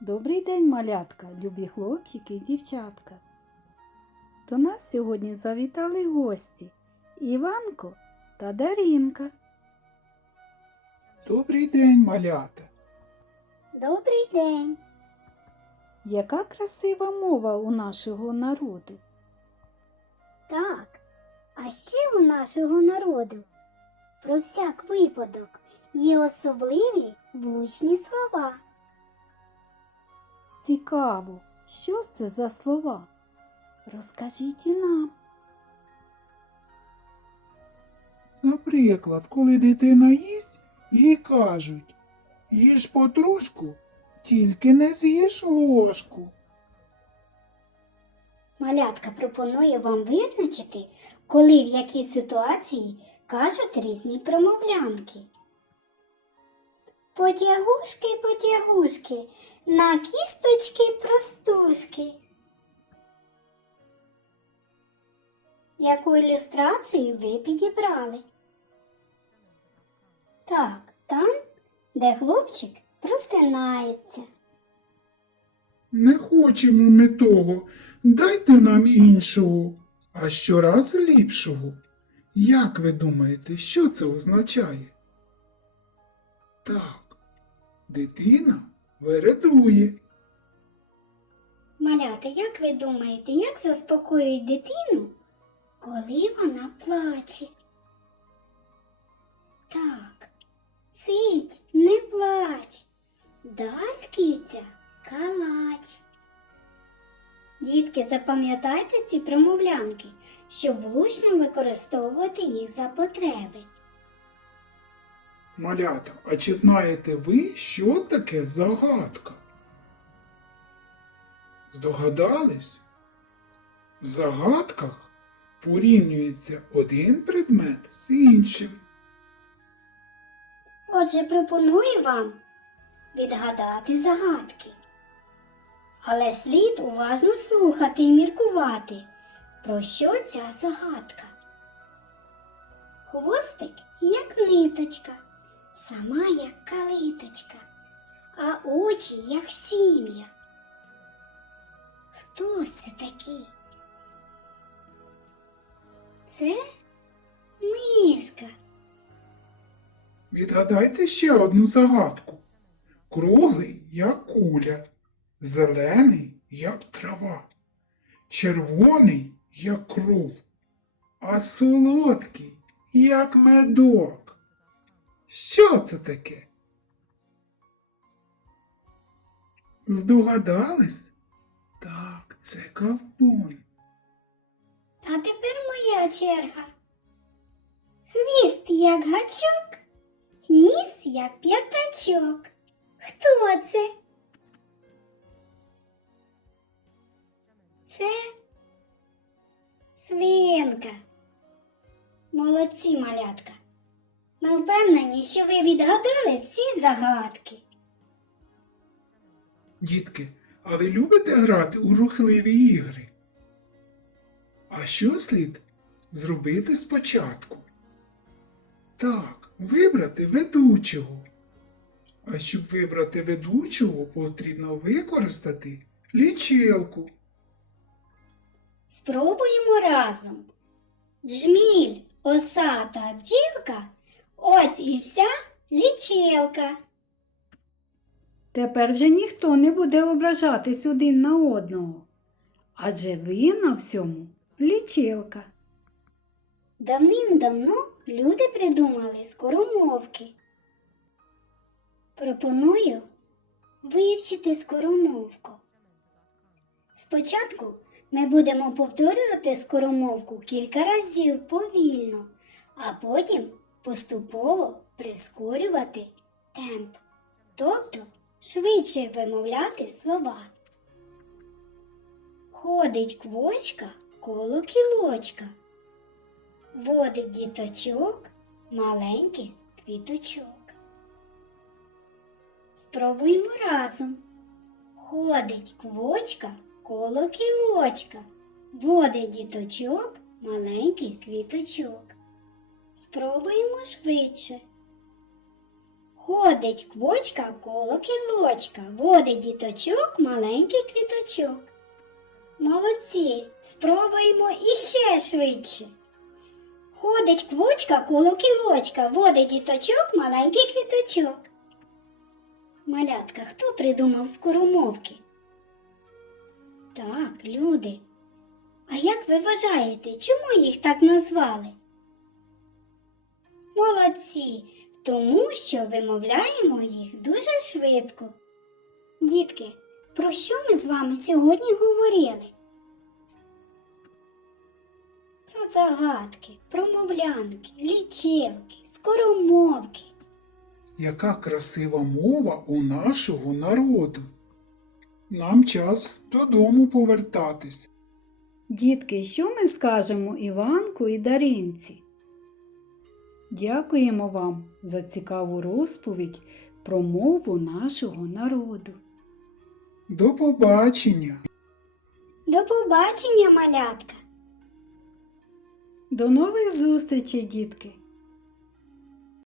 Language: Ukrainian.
Добрий день, малятка, любі хлопчики і дівчатка. До нас сьогодні завітали гості Іванко та Дарінка. Добрий день, малята. Добрий день. Яка красива мова у нашого народу. Так, а ще у нашого народу про всяк випадок є особливі влучні слова. Цікаво, що це за слова? Розкажіть і нам. Наприклад, коли дитина їсть, їй кажуть їж потрушку, тільки не з'їж ложку. Малятка пропонує вам визначити, коли в якій ситуації кажуть різні промовлянки. Потягушки, потягушки, на кісточки простушки. Яку ілюстрацію ви підібрали? Так, там, де хлопчик просинається. Не хочемо ми того, дайте нам іншого, а щораз ліпшого. Як ви думаєте, що це означає? Так, дитина вередує. Малята, як ви думаєте, як заспокоюють дитину, коли вона плаче? Так, цить, не плач, киця калач. Дітки, запам'ятайте ці промовлянки, щоб влучно використовувати їх за потреби. Малята, а чи знаєте ви, що таке загадка? Здогадались? В загадках порівнюється один предмет з іншим. Отже, пропоную вам відгадати загадки. Але слід уважно слухати і міркувати, про що ця загадка. Хвостик, як ниточка, сама як калиточка, а очі, як сім'я. Хто це такий? Це мишка. Відгадайте ще одну загадку. Круглий, як куля, зелений, як трава, червоний, як кров, а солодкий, як медок. Що це таке? Здогадались? Так, це кавун. А тепер моя черга. Хвіст як гачок, ніс як п'ятачок. Хто це? Це свинка. Молодці, малятка. Ми впевнені, що ви відгадали всі загадки. Дітки, а ви любите грати у рухливі ігри? А що слід зробити спочатку? Так, вибрати ведучого. А щоб вибрати ведучого, потрібно використати лічилку. Спробуємо разом. Джміль, оса та бджілка. Ось і вся лічилка. Тепер вже ніхто не буде ображатись один на одного. Адже ви на всьому лічилка. Давним-давно люди придумали скоромовки. Пропоную вивчити скоромовку. Спочатку ми будемо повторювати скоромовку кілька разів повільно, а потім поступово прискорювати темп, тобто швидше вимовляти слова. Ходить квочка коло кілочка. Водить діточок маленьких квіточок. Спробуємо разом. Ходить квочка коло кілочка. Водить діточок маленьких квіточок. Спробуємо швидше. Ходить квочка коло кілочка, водить діточок маленький квіточок. Молодці, спробуємо іще швидше. Ходить квочка коло кілочка, водить діточок маленький квіточок. Малятка, хто придумав скоромовки? Так, люди. А як ви вважаєте, чому їх так назвали? Молодці, тому що вимовляємо їх дуже швидко. Дітки, про що ми з вами сьогодні говорили? Про загадки, про мовлянки, лічилки, скоромовки. Яка красива мова у нашого народу. Нам час додому повертатись. Дітки, що ми скажемо Іванку і Даринці? Дякуємо вам за цікаву розповідь про мову нашого народу. До побачення! До побачення, малятка! До нових зустрічей, дітки!